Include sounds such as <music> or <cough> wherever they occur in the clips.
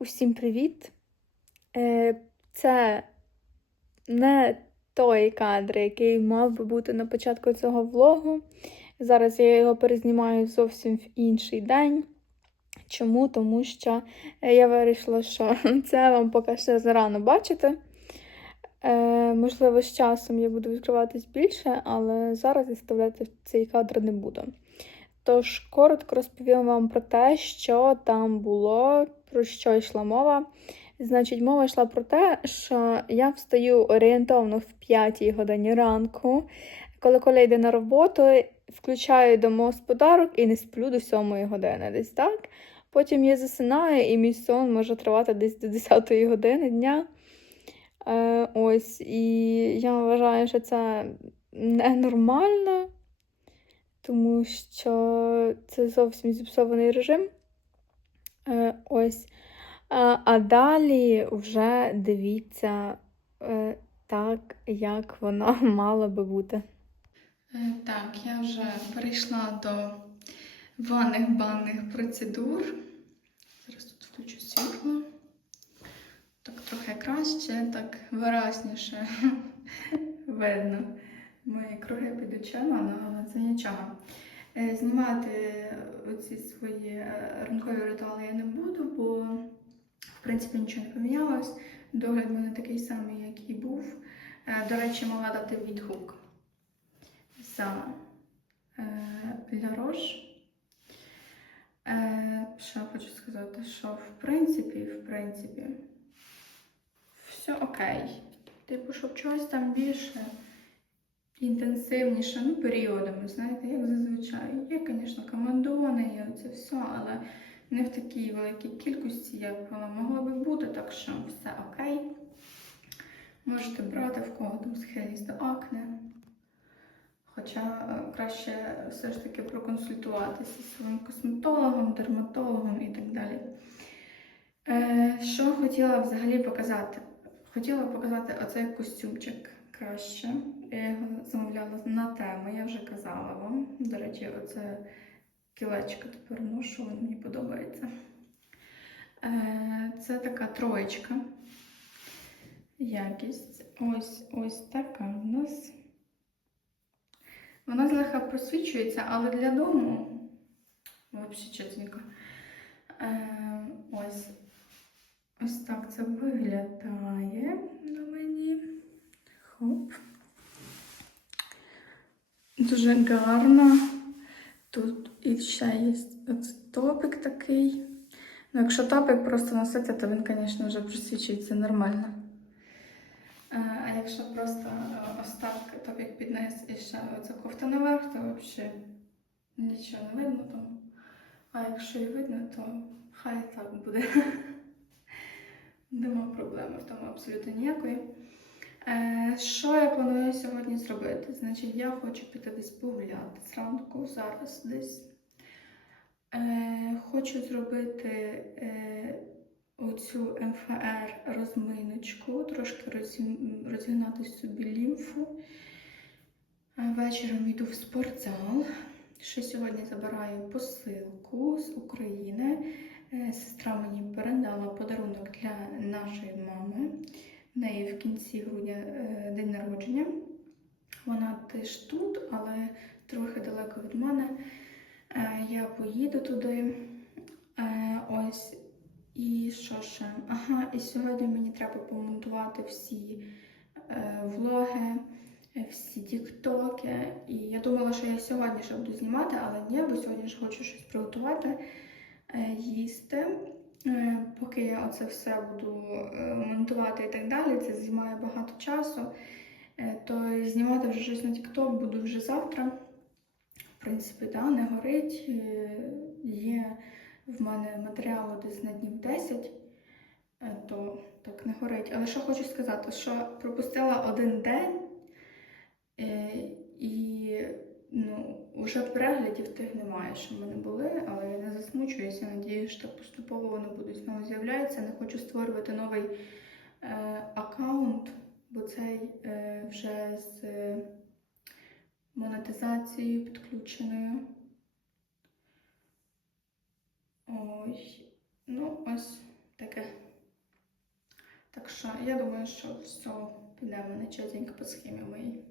Усім привіт! Е, Це не той кадр, який мав би бути на початку цього влогу. Зараз я його перезнімаю зовсім в інший день. Чому? Тому що е, я вирішила, що <laughs> це вам поки ще зарано бачити. Е, можливо, з часом я буду відкриватись більше, але зараз виставляти цей кадр не буду. Тож коротко розповім вам про те, що там було, про що йшла мова. Значить, мова йшла про те, що я встаю орієнтовно в 5 годині ранку. Коли Коля йде на роботу, включаю домогосподарок і не сплю до 7 години. Десь так. Потім я засинаю, і мій сон може тривати десь до 10 години дня. Е, ось, і я вважаю, що це ненормально тому що це зовсім зіпсований режим. Е, ось. А, а далі вже дивіться е, так, як воно <laughs> мало би бути. Е, Так, я вже перейшла до ванних банних процедур. Зараз тут включу світло. Так трохи краще, так виразніше <laughs> видно мої круги під очима, але це нічого. Е, Знімати оці свої е, ранкові ритуали я не буду, бо в принципі нічого не помінялось. Догляд в мене такий самий, як і був. Е, До речі, мала дати відгук за Ля Е, що хочу сказати, що в принципі, в принципі, все окей. Типу, щоб чогось там більше інтенсивніше, ну, періодами, знаєте, як зазвичай. Є, звісно, командони, є це все, але не в такій великій кількості, як воно могло би бути, так що все окей. Можете брати в кого там схильність до акне. Хоча е, краще все ж таки проконсультуватися зі своїм косметологом, дерматологом і так далі. Е, що хотіла взагалі показати? Хотіла показати оцей костюмчик краще. Я його замовляла на тему, я вже казала вам. До речі, оце кілечко тепер ношу, воно мені подобається. Е, Це така троєчка. Якість. Ось ось така в нас. Вона злегка просвічується, але для дому взагалі чесненько. Е, ось. Ось так це виглядає на мені. Хоп. Дуже гарно. Тут і ще є оце топик такий. Ну, якщо топик просто носити, то він, звісно, вже просвічується нормально. Е, А якщо просто е, ось так топик під і ще оця кофта наверх, то взагалі нічого не видно там. А якщо і видно, то хай так буде. <laughs> Нема проблеми в тому абсолютно ніякої. Е, що я планую сьогодні зробити? Значить, я хочу піти десь погуляти зранку, зараз десь. Е, хочу зробити е, оцю МФР розминочку, трошки розігнати собі лімфу. Вечором йду в спортзал. Ще сьогодні забираю посилку з України. Сестра мені передала подарунок для нашої мами. Неї в кінці грудня е, день народження. Вона теж тут, але трохи далеко від мене. Е, Я поїду туди. Е, Ось. І що ще? Ага, і сьогодні мені треба помонтувати всі влоги, всі тіктоки. І я думала, що я сьогодні ще буду знімати, але ні, бо сьогодні ж хочу щось приготувати, їсти. Е, Поки я оце все буду е, монтувати і так далі, це займає багато часу. Е, То знімати вже щось на TikTok буду вже завтра. В принципі, да, не горить. Є в мене матеріалу десь на днів 10, е, то так не горить. Але що хочу сказати, що пропустила один день і ну, вже переглядів тих немає, що в мене були, але я не засмучуюся. Надіюсь, що поступово вони будуть знову з'являтися. Не хочу створювати новий е, аккаунт, бо цей е, вже з е, монетизацією підключеною. Ой, ну ось таке. Так що я думаю, що все піде мене чотенько по схемі моїй.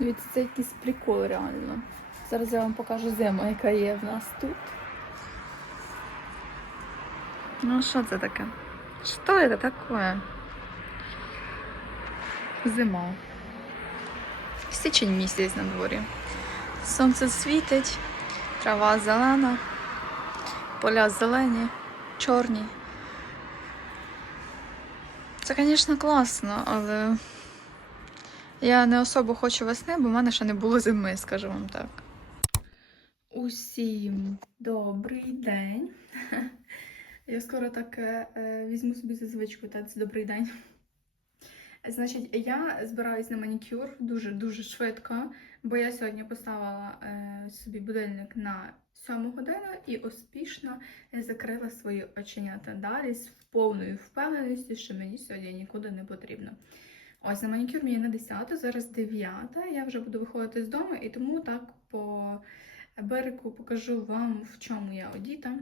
Дивіться, це якийсь прикол реально. Зараз я вам покажу зиму, яка є в нас тут. Ну, що це таке? Що це таке? Зима. Січень місяць на дворі. Сонце світить, трава зелена, поля зелені, чорні. Це, звісно, класно, але я не особо хочу весни, бо в мене ще не було зими, скажу вам так. Усім добрий день. Я скоро так е, е, візьму собі за звичку, та це добрий день. Значить, я збираюсь на манікюр дуже-дуже швидко, бо я сьогодні поставила е, собі будильник на 7 годину і успішно закрила свої оченята далі з повною впевненістю, що мені сьогодні нікуди не потрібно. Ось на манікюр мені на 10, зараз 9, я вже буду виходити з дому, і тому так по берегу покажу вам, в чому я одіта.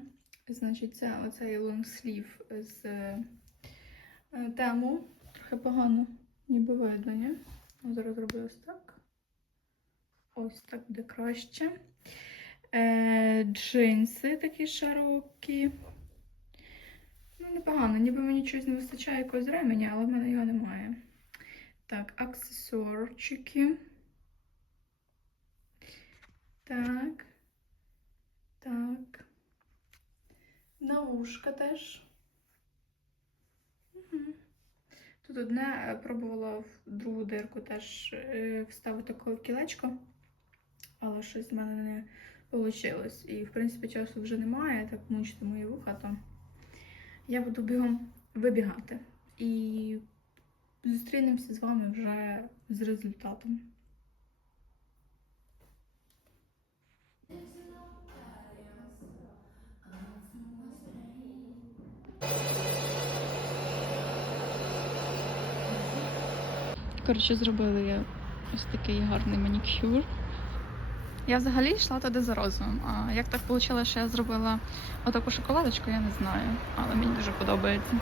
Значить, це оцей лонгслів з е, тему. Трохи погано, ніби видно, ні? Ну, Зараз зроблю ось так. Ось так буде краще. Е, джинси такі широкі. Ну, непогано, ніби мені щось не вистачає якогось ременя, але в мене його немає. Так, аксесуарчики. Так. Так. Наушка теж. Угу. Тут одне е, пробувала в другу дирку теж е, вставити кілечко, але щось в мене не вийшло. І, в принципі, часу вже немає, так мучити мої вуха, то я буду бігом вибігати. І зустрінемося з вами вже з результатом. Коротше, зробили я ось такий гарний манікюр. Я взагалі йшла туди за розовим. А як так вийшло, що я зробила отаку шоколадочку, я не знаю. Але мені дуже подобається.